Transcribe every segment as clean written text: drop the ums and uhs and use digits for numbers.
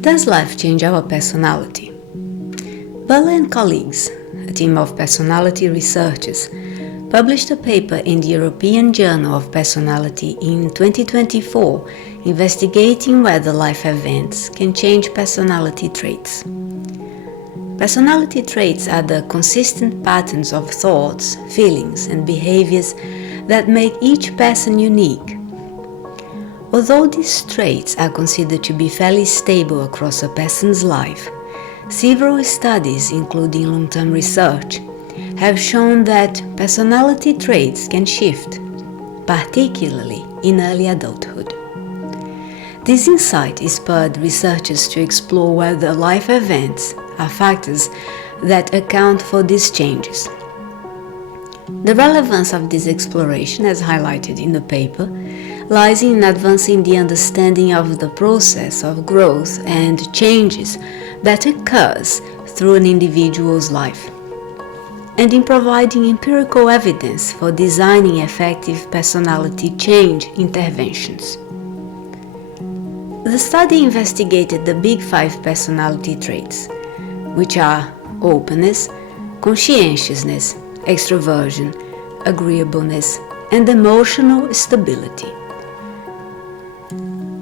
Does life change our personality? Bella and colleagues, a team of personality researchers, published a paper in the European Journal of Personality in 2024 investigating whether life events can change personality traits. Personality traits are the consistent patterns of thoughts, feelings, and behaviors that make each person unique. Although these traits are considered to be fairly stable across a person's life, several studies, including long-term research, have shown that personality traits can shift, particularly in early adulthood. This insight spurred researchers to explore whether life events are factors that account for these changes. The relevance of this exploration, as highlighted in the paper, lies in advancing the understanding of the process of growth and changes that occurs through an individual's life, and in providing empirical evidence for designing effective personality change interventions. The study investigated the Big Five personality traits, which are openness, conscientiousness, extroversion, agreeableness, and emotional stability.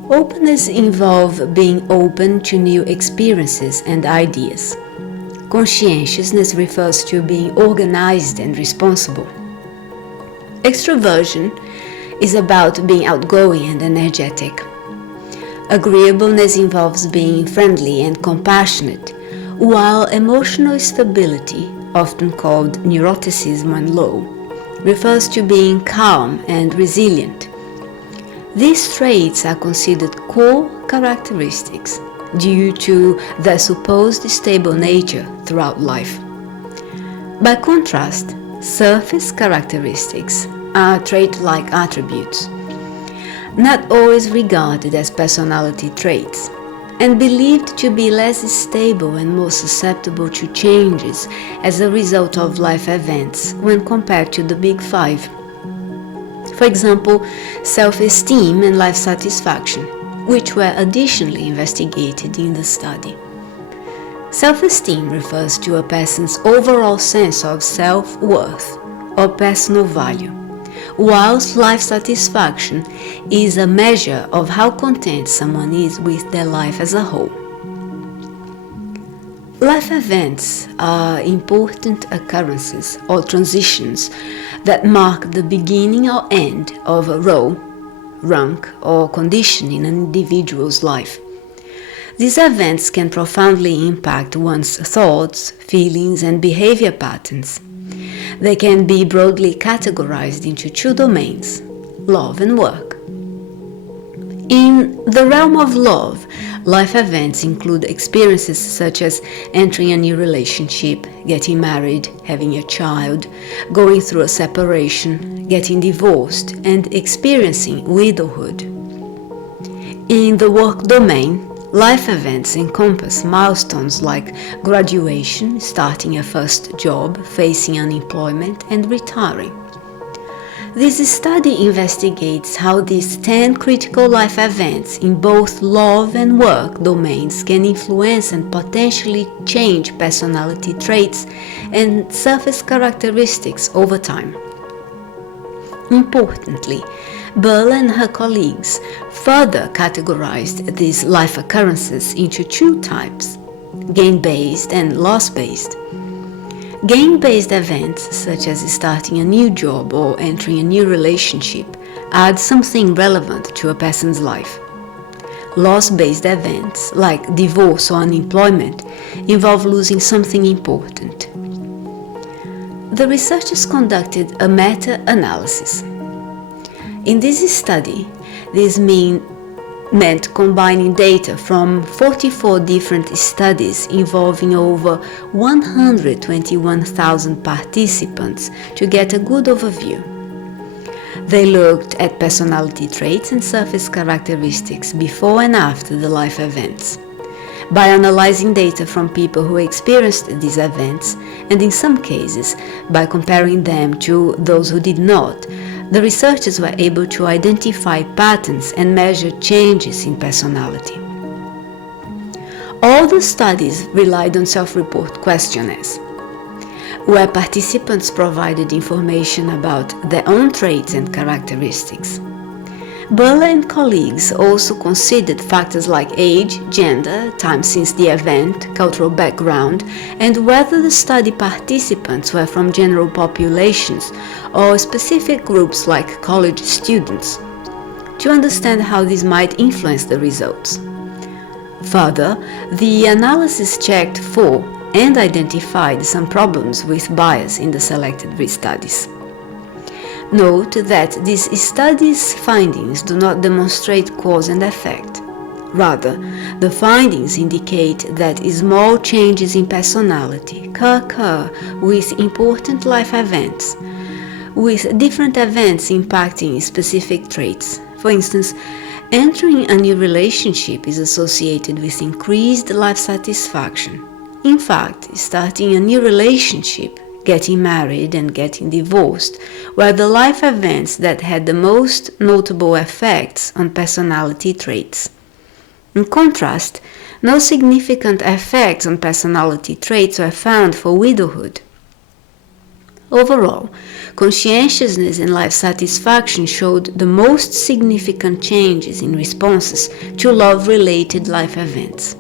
Openness involves being open to new experiences and ideas. Conscientiousness refers to being organized and responsible. Extroversion is about being outgoing and energetic. Agreeableness involves being friendly and compassionate, while emotional stability, often called neuroticism when low, refers to being calm and resilient. These traits are considered core characteristics due to their supposed stable nature throughout life. By contrast, surface characteristics are trait-like attributes, not always regarded as personality traits, and believed to be less stable and more susceptible to changes as a result of life events when compared to the Big Five. For example, self-esteem and life satisfaction, which were additionally investigated in the study. Self-esteem refers to a person's overall sense of self-worth or personal value, whilst life satisfaction is a measure of how content someone is with their life as a whole. Life events are important occurrences or transitions that mark the beginning or end of a role, rank, or condition in an individual's life. These events can profoundly impact one's thoughts, feelings, and behavior patterns. They can be broadly categorized into two domains: love and work. In the realm of love, life events include experiences such as entering a new relationship, getting married, having a child, going through a separation, getting divorced, and experiencing widowhood. In the work domain, life events encompass milestones like graduation, starting a first job, facing unemployment, and retiring. This study investigates how these 10 critical life events in both love and work domains can influence and potentially change personality traits and surface characteristics over time. Importantly, Bell and her colleagues further categorized these life occurrences into two types: gain-based and loss-based. Gain-based events, such as starting a new job or entering a new relationship, add something relevant to a person's life. Loss-based events, like divorce or unemployment, involve losing something important. The researchers conducted a meta-analysis. In this study, this meant combining data from 44 different studies involving over 121,000 participants to get a good overview. They looked at personality traits and surface characteristics before and after the life events. By analyzing data from people who experienced these events, and in some cases by comparing them to those who did not, the researchers were able to identify patterns and measure changes in personality. All the studies relied on self-report questionnaires, where participants provided information about their own traits and characteristics. Butler and colleagues also considered factors like age, gender, time since the event, cultural background, and whether the study participants were from general populations or specific groups like college students, to understand how this might influence the results. Further, the analysis checked for and identified some problems with bias in the selected restudies. Note that these studies' findings do not demonstrate cause and effect. Rather, the findings indicate that small changes in personality occur with important life events, with different events impacting specific traits. For instance, entering a new relationship is associated with increased life satisfaction. In fact, starting a new relationship, getting married and getting divorced, were the life events that had the most notable effects on personality traits. In contrast, no significant effects on personality traits were found for widowhood. Overall, conscientiousness and life satisfaction showed the most significant changes in responses to love-related life events.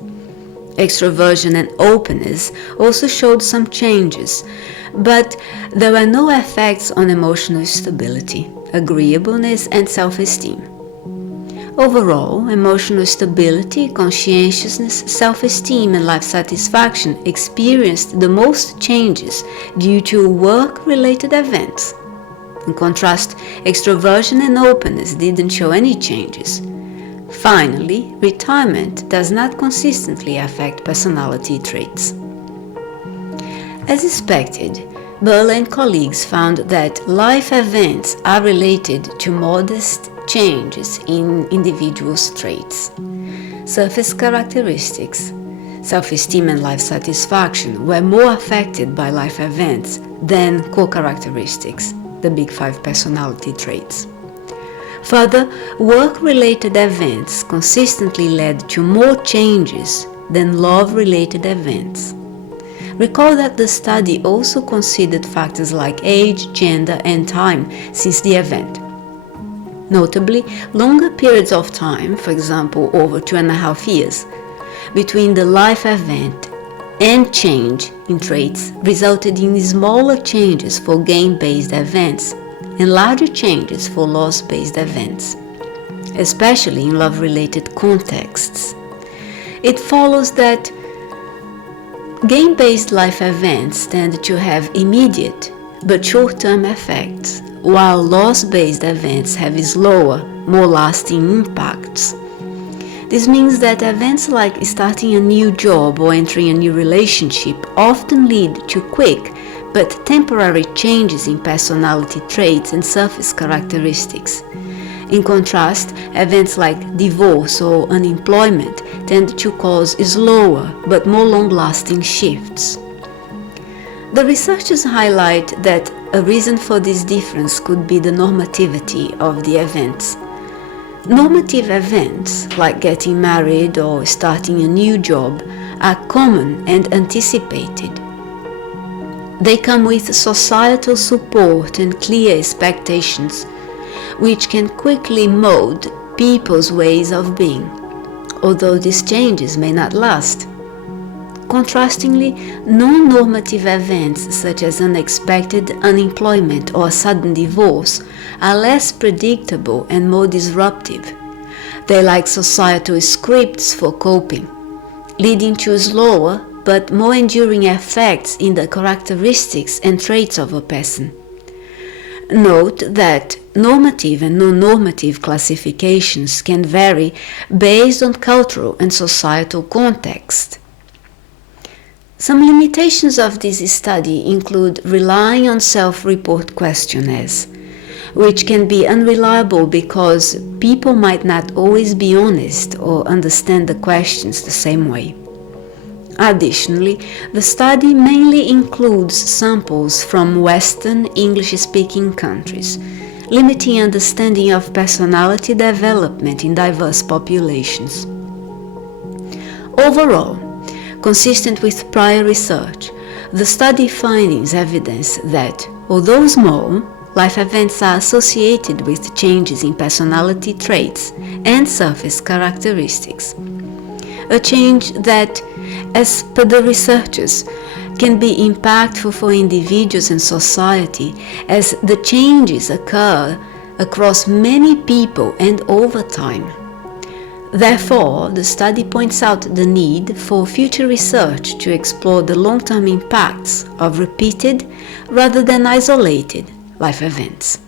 Extroversion and openness also showed some changes, but there were no effects on emotional stability, agreeableness, and self-esteem. Overall, emotional stability, conscientiousness, self-esteem, and life satisfaction experienced the most changes due to work-related events. In contrast, extroversion and openness didn't show any changes. Finally, retirement does not consistently affect personality traits. As expected, Butler and colleagues found that life events are related to modest changes in individuals' traits. Surface characteristics, self-esteem and life satisfaction were more affected by life events than core characteristics, the Big Five personality traits. Further, work-related events consistently led to more changes than love-related events. Recall that the study also considered factors like age, gender, and time since the event. Notably, longer periods of time, for example over 2.5 years, between the life event and change in traits resulted in smaller changes for gain-based events and larger changes for loss-based events, especially in love-related contexts. It follows that gain-based life events tend to have immediate but short-term effects, while loss-based events have slower, more lasting impacts. This means that events like starting a new job or entering a new relationship often lead to quick but temporary changes in personality traits and surface characteristics. In contrast, events like divorce or unemployment tend to cause slower but more long-lasting shifts. The researchers highlight that a reason for this difference could be the normativity of the events. Normative events, like getting married or starting a new job, are common and anticipated. They come with societal support and clear expectations, which can quickly mold people's ways of being, although these changes may not last. Contrastingly, non-normative events such as unexpected unemployment or sudden divorce are less predictable and more disruptive. They lack societal scripts for coping, leading to slower but more enduring effects in the characteristics and traits of a person. Note that normative and non-normative classifications can vary based on cultural and societal context. Some limitations of this study include relying on self-report questionnaires, which can be unreliable because people might not always be honest or understand the questions the same way. Additionally, the study mainly includes samples from Western English-speaking countries, limiting understanding of personality development in diverse populations. Overall, Consistent with prior research, the study findings evidence that, although small, life events are associated with changes in personality traits and surface characteristics. A change that, as per the researchers, can be impactful for individuals and society as the changes occur across many people and over time. Therefore, the study points out the need for future research to explore the long-term impacts of repeated rather than isolated life events.